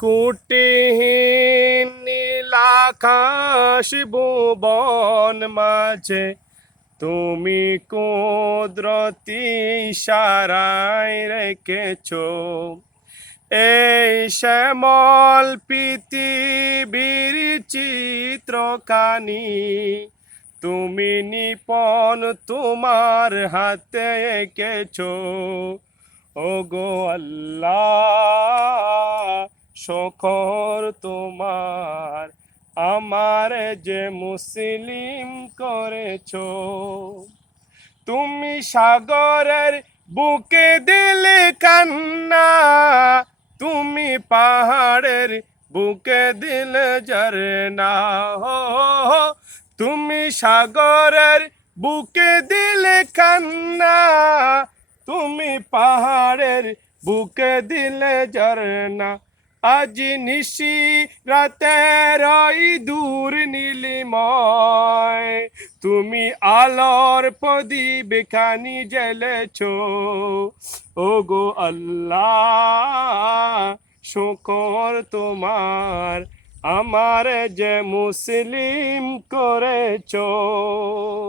কুটিহীন নীলাকাশ ভুবন মাঝে তুমি কুদরতি ইশারায় রেখেছো এই শ্যামল পৃথিবীর চিত্রখানি তুমি নিপন তোমার হাতে এঁকেছো ওগো আল্লাহ শকর তোমার আমার যে মুসলিম করেছো তুমি সাগরের বুকে দিলে কান্না তুমি পাহাড়ের বুকে দিলে ঝরনা হো তুমি সাগরের বুকে দিলে কান্না তুমি পাহাড়ের বুকে দিলে ঝরনা আজ নিশি রাতের ওই দূর নীলিময় তুমি আলোর প্রদীপ খানি জ্বেলেছো ওগো আল্লাহ শুকর তোমার আমার যে মুসলিম করেছো।